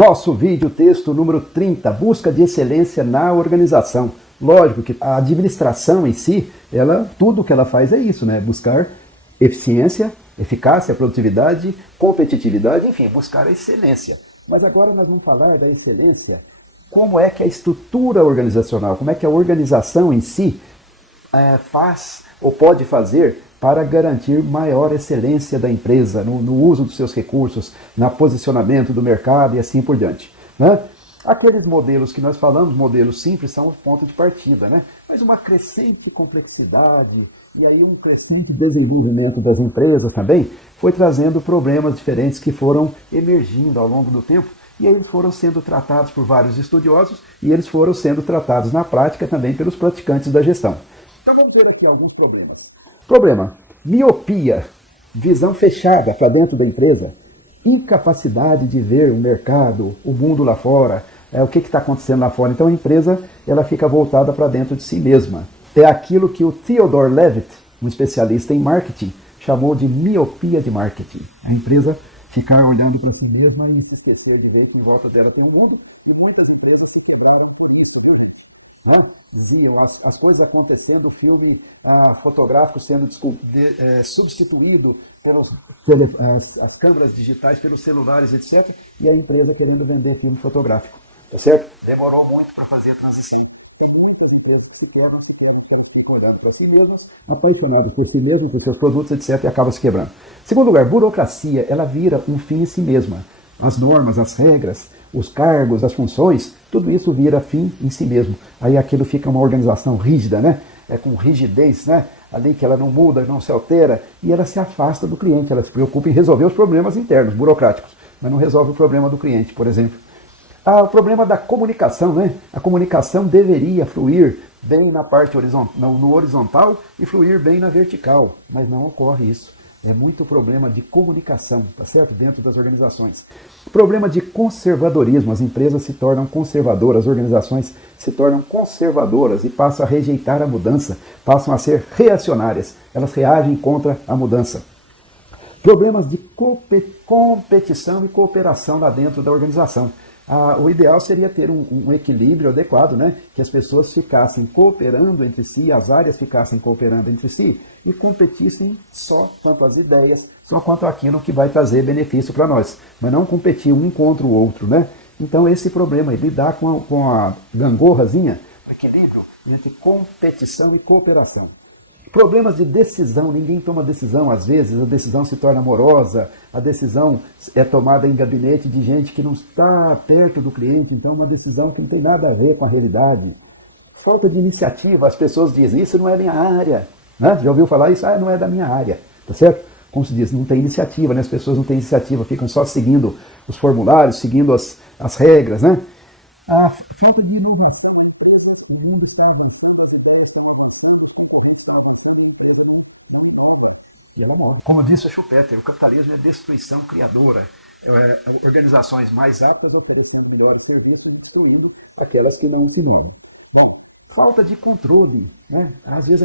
Nosso vídeo texto número 30, busca de excelência na organização. Lógico que a administração em si, tudo que ela faz é isso, né? Buscar eficiência, eficácia, produtividade, competitividade, enfim, buscar a excelência. Mas agora nós vamos falar da excelência, como é que a estrutura organizacional, como é que a organização em si faz ou pode fazer para garantir maior excelência da empresa no uso dos seus recursos, no posicionamento do mercado e assim por diante, né? Aqueles modelos que nós falamos, modelos simples, são o ponto de partida, né? Mas uma crescente complexidade e aí um crescente desenvolvimento das empresas também foi trazendo problemas diferentes que foram emergindo ao longo do tempo e aí eles foram sendo tratados por vários estudiosos e eles foram sendo tratados na prática também pelos praticantes da gestão. Então vamos ver aqui alguns problemas. Problema: miopia, visão fechada para dentro da empresa, incapacidade de ver o mercado, o mundo lá fora, o que está acontecendo lá fora. Então a empresa ela fica voltada para dentro de si mesma. É aquilo que o Theodore Levitt, um especialista em marketing, chamou de miopia de marketing. A empresa ficar olhando para si mesma e se esquecer de ver que em volta dela tem um mundo, e muitas empresas se quebraram por isso, viam as coisas acontecendo, o filme fotográfico sendo substituído pelas as câmeras digitais, pelos celulares, etc. E a empresa querendo vender filme fotográfico, tá certo? Demorou muito para fazer a transição. Tem muitas empresas que ficam olhando para si mesmas, apaixonadas por si mesmas, por seus produtos, etc. e acabam se quebrando. Segundo lugar, burocracia, ela vira um fim em si mesma. As normas, as regras, os cargos, as funções, tudo isso vira fim em si mesmo. Aí aquilo fica uma organização rígida, né? Com rigidez, né? Ali que ela não muda, não se altera, e ela se afasta do cliente, ela se preocupa em resolver os problemas internos, burocráticos, mas não resolve o problema do cliente, por exemplo. O problema da comunicação, né? A comunicação deveria fluir bem na parte horizontal, no horizontal e fluir bem na vertical, mas não ocorre isso. É muito problema de comunicação, tá certo? Dentro das organizações. Problema de conservadorismo. As empresas se tornam conservadoras, as organizações se tornam conservadoras e passam a rejeitar a mudança, passam a ser reacionárias. Elas reagem contra a mudança. Problemas de competição e cooperação lá dentro da organização. O ideal seria ter um equilíbrio adequado, né? Que as pessoas ficassem cooperando entre si, as áreas ficassem cooperando entre si e competissem só quanto às ideias, só quanto àquilo que vai trazer benefício para nós, mas não competir um contra o outro, né? Então esse problema, lidar com a gangorrazinha, o equilíbrio entre competição e cooperação. Problemas de decisão, ninguém toma decisão, às vezes a decisão se torna amorosa, a decisão é tomada em gabinete de gente que não está perto do cliente, então uma decisão que não tem nada a ver com a realidade. Falta de iniciativa, as pessoas dizem, isso não é minha área, né? Já ouviu falar isso? Não é da minha área, tá certo? Como se diz, não tem iniciativa, né? As pessoas não têm iniciativa, ficam só seguindo os formulários, seguindo as regras, né? A falta de inovação, o mundo está avançando, e ela morre. Como disse a Schumpeter, o capitalismo é destruição criadora. Organizações mais aptas oferecendo melhores serviços e destruindo aquelas que não continuam. Falta de controle, né? Às vezes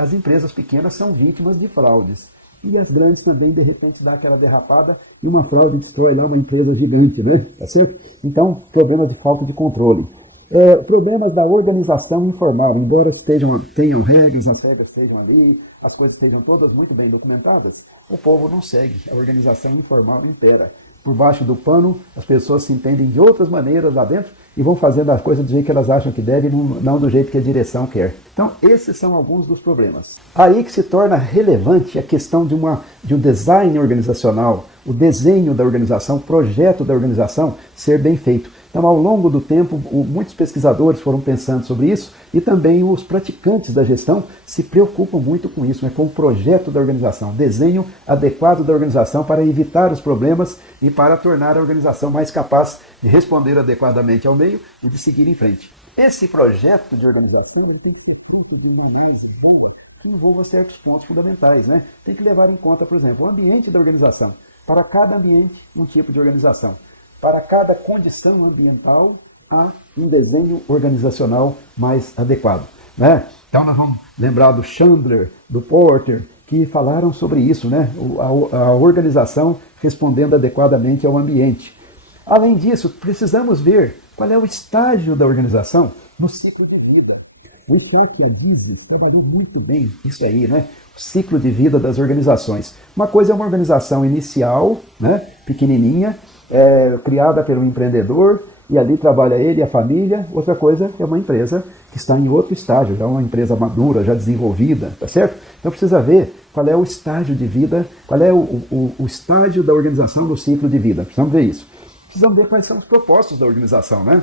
as empresas pequenas são vítimas de fraudes. E as grandes também, de repente, dá aquela derrapada e uma fraude destrói lá uma empresa gigante, né? Tá certo? Então, problema de falta de controle. Problemas da organização informal, embora tenham regras, as regras estejam ali, as coisas estejam todas muito bem documentadas, o povo não segue, a organização informal impera. Por baixo do pano, as pessoas se entendem de outras maneiras lá dentro e vão fazendo as coisas do jeito que elas acham que devem, não do jeito que a direção quer. Então, esses são alguns dos problemas. Aí que se torna relevante a questão de um design organizacional, o desenho da organização, o projeto da organização ser bem feito. Então, ao longo do tempo, muitos pesquisadores foram pensando sobre isso e também os praticantes da gestão se preocupam muito com isso, né, com o projeto da organização, desenho adequado da organização para evitar os problemas e para tornar a organização mais capaz de responder adequadamente ao meio e de seguir em frente. Esse projeto de organização tem que ser fruto de uma análise que envolva certos pontos fundamentais, né? Tem que levar em conta, por exemplo, o ambiente da organização. Para cada ambiente, um tipo de organização. Para cada condição ambiental, há um desenho organizacional mais adequado, né? Então nós vamos lembrar do Chandler, do Porter, que falaram sobre isso, né? A organização respondendo adequadamente ao ambiente. Além disso, precisamos ver qual é o estágio da organização no ciclo de vida. O Portuguese trabalhou muito bem isso aí, né? O ciclo de vida das organizações. Uma coisa é uma organização inicial, né? Pequenininha, criada pelo empreendedor, e ali trabalha ele e a família. Outra coisa é uma empresa que está em outro estágio, já uma empresa madura, já desenvolvida, tá certo? Então precisa ver qual é o estágio de vida, qual é o estágio da organização no ciclo de vida. Precisamos ver isso. Precisamos ver quais são os propósitos da organização, né?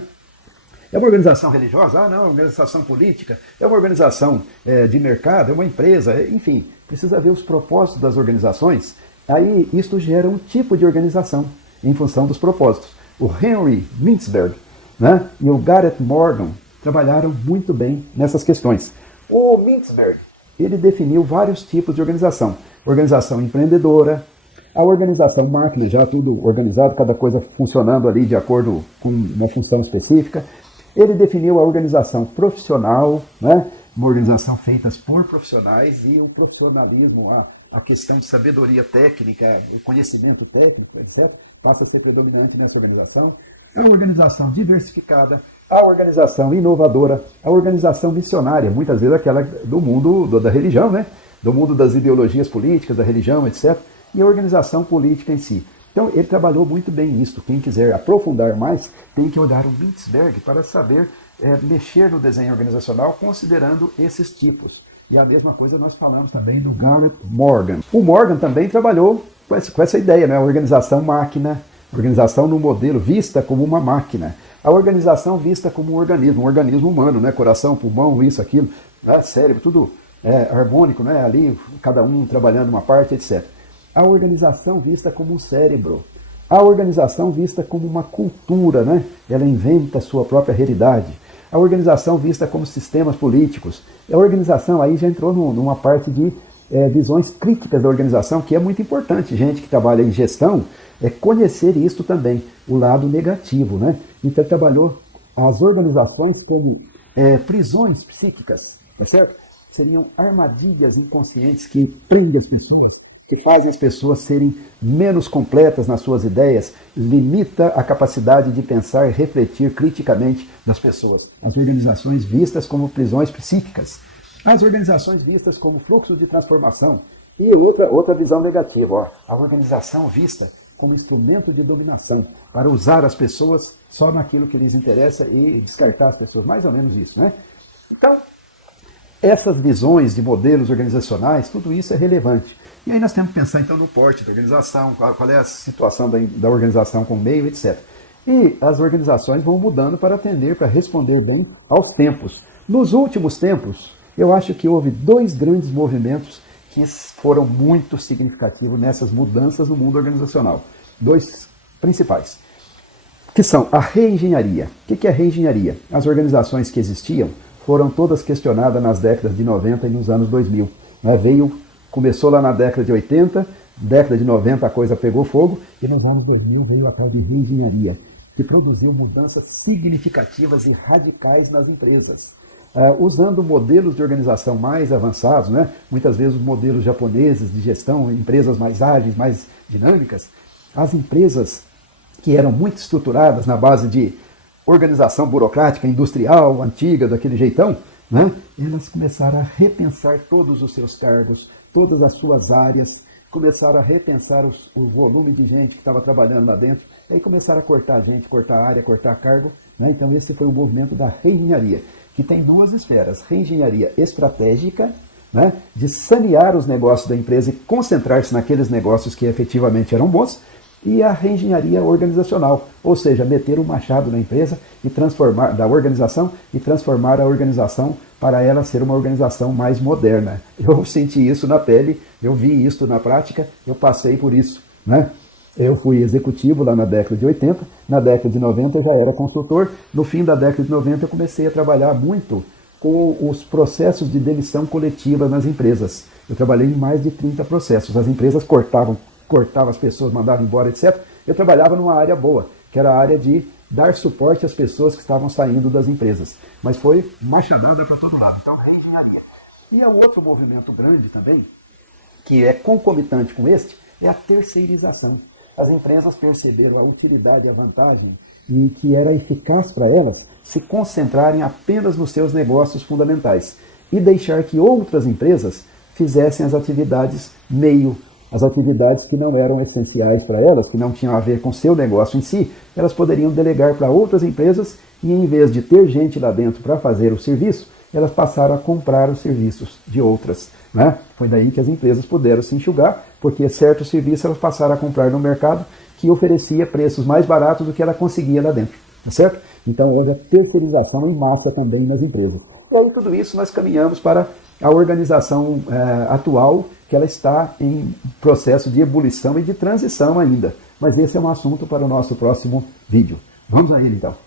É uma organização religiosa? Ah, não, é uma organização política, é uma organização de mercado, é uma empresa, enfim, precisa ver os propósitos das organizações. Aí isto gera um tipo de organização em função dos propósitos. O Henry Mintzberg, né, e o Gareth Morgan trabalharam muito bem nessas questões. O Mintzberg, ele definiu vários tipos de organização. Organização empreendedora, a organização máquina, já tudo organizado, cada coisa funcionando ali de acordo com uma função específica. Ele definiu a organização profissional, né? Uma organização feita por profissionais e o profissionalismo, a questão de sabedoria técnica, o conhecimento técnico, etc., passa a ser predominante nessa organização. A organização diversificada, a organização inovadora, a organização missionária, muitas vezes aquela do mundo da religião, né? Do mundo das ideologias políticas, da religião, etc., e a organização política em si. Então, ele trabalhou muito bem nisso. Quem quiser aprofundar mais, tem que olhar o Mintzberg para saber mexer no desenho organizacional considerando esses tipos. E a mesma coisa nós falamos também do Gareth Morgan. O Morgan também trabalhou com essa ideia, né? A organização máquina, organização no modelo vista como uma máquina. A organização vista como um organismo humano, né? Coração, pulmão, isso, aquilo, né? Cérebro, tudo harmônico, né? Ali, cada um trabalhando uma parte, etc. A organização vista como um cérebro, a organização vista como uma cultura, né? Ela inventa a sua própria realidade. A organização vista como sistemas políticos. A organização aí já entrou numa parte de visões críticas da organização, que é muito importante. Gente que trabalha em gestão, conhecer isto também, o lado negativo, né? Então trabalhou as organizações como prisões psíquicas, tá certo? Seriam armadilhas inconscientes que prendem as pessoas, que fazem as pessoas serem menos completas nas suas ideias, limita a capacidade de pensar e refletir criticamente das pessoas. As organizações vistas como prisões psíquicas, as organizações vistas como fluxo de transformação. E outra visão negativa, ó, a organização vista como instrumento de dominação, para usar as pessoas só naquilo que lhes interessa e descartar as pessoas, mais ou menos isso, né? Então, essas visões de modelos organizacionais, tudo isso é relevante. E aí nós temos que pensar então no porte da organização, qual é a situação da organização com o meio, etc. E as organizações vão mudando para atender, para responder bem aos tempos. Nos últimos tempos, eu acho que houve dois grandes movimentos que foram muito significativos nessas mudanças no mundo organizacional. Dois principais, que são a reengenharia. O que é a reengenharia? As organizações que existiam foram todas questionadas nas décadas de 90 e nos anos 2000. Começou lá na década de 80, década de 90 a coisa pegou fogo, e nos anos 2000 veio a tal de reengenharia, que produziu mudanças significativas e radicais nas empresas. Usando modelos de organização mais avançados, né? Muitas vezes os modelos japoneses de gestão, empresas mais ágeis, mais dinâmicas, as empresas que eram muito estruturadas na base de organização burocrática, industrial, antiga, daquele jeitão, né? Elas começaram a repensar todos os seus cargos, todas as suas áreas, começaram a repensar o volume de gente que estava trabalhando lá dentro, aí começaram a cortar gente, cortar área, cortar cargo, né? Então esse foi o movimento da reengenharia, que tem duas esferas: reengenharia estratégica, né? De sanear os negócios da empresa e concentrar-se naqueles negócios que efetivamente eram bons, e a reengenharia organizacional, ou seja, meter o machado na empresa e transformar da organização e transformar a organização para ela ser uma organização mais moderna. Eu senti isso na pele, eu vi isso na prática, eu passei por isso, né? Eu fui executivo lá na década de 80, na década de 90 eu já era consultor, no fim da década de 90 eu comecei a trabalhar muito com os processos de demissão coletiva nas empresas. Eu trabalhei em mais de 30 processos, as empresas cortavam as pessoas, mandavam embora, etc. Eu trabalhava numa área boa, que era a área de dar suporte às pessoas que estavam saindo das empresas. Mas foi machadada para todo lado. Então, reengenharia. E há outro movimento grande também, que é concomitante com este, é a terceirização. as empresas perceberam a utilidade e a vantagem e que era eficaz para elas se concentrarem apenas nos seus negócios fundamentais e deixar que outras empresas fizessem as atividades meio, as atividades que não eram essenciais para elas, que não tinham a ver com o seu negócio em si, elas poderiam delegar para outras empresas e, em vez de ter gente lá dentro para fazer o serviço, elas passaram a comprar os serviços de outras. Né? Foi daí que as empresas puderam se enxugar, porque certos serviços elas passaram a comprar no mercado que oferecia preços mais baratos do que ela conseguia lá dentro. Tá certo? Então houve a terceirização em massa também nas empresas. E aí tudo isso nós caminhamos para a organização atual, que ela está em processo de ebulição e de transição ainda. Mas esse é um assunto para o nosso próximo vídeo. Vamos a ele então.